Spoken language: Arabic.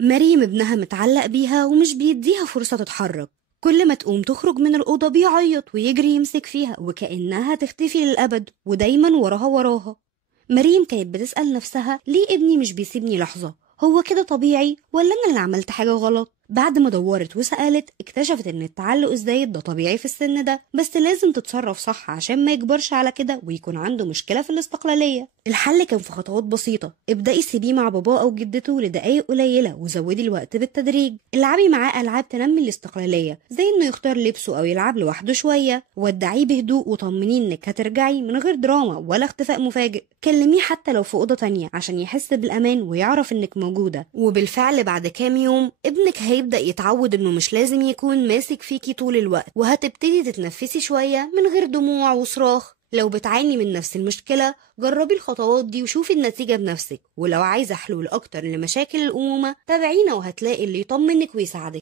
مريم ابنها متعلق بيها ومش بيديها فرصة تتحرك، كل ما تقوم تخرج من الأوضة بيعيط ويجري يمسك فيها وكأنها تختفي للأبد ودايما وراها. مريم كانت بتسأل نفسها ليه ابني مش بيسيبني لحظة، هو كده طبيعي ولا أنا اللي عملت حاجة غلط؟ بعد ما دورت وسألت اكتشفت ان التعلق الزايد ده طبيعي في السن ده، بس لازم تتصرف صح عشان ما يكبرش على كده ويكون عنده مشكلة في الاستقلالية. الحل كان في خطوات بسيطة، ابدأي سيبيه مع باباه أو جدته لدقايق قليلة وزودي الوقت بالتدريج، العبي معاه ألعاب تنمي الاستقلالية زي انه يختار لبسه أو يلعب لوحده شوية، ودعيه بهدوء وطمنيه انك هترجعي من غير دراما ولا اختفاء مفاجئ، كلميه حتى لو في أوضة تانية عشان يحس بالأمان ويعرف انك موجودة. وبالفعل بعد كام يوم ابنك هيبدأ يتعود انه مش لازم يكون ماسك فيكي طول الوقت، وهتبتدي تتنفسي شوية من غير دموع وصراخ. لو بتعاني من نفس المشكلة جربي الخطوات دي وشوفي النتيجة بنفسك، ولو عايزة حلول أكتر لمشاكل الأمومة تابعينا وهتلاقي اللي يطمنك ويساعدك.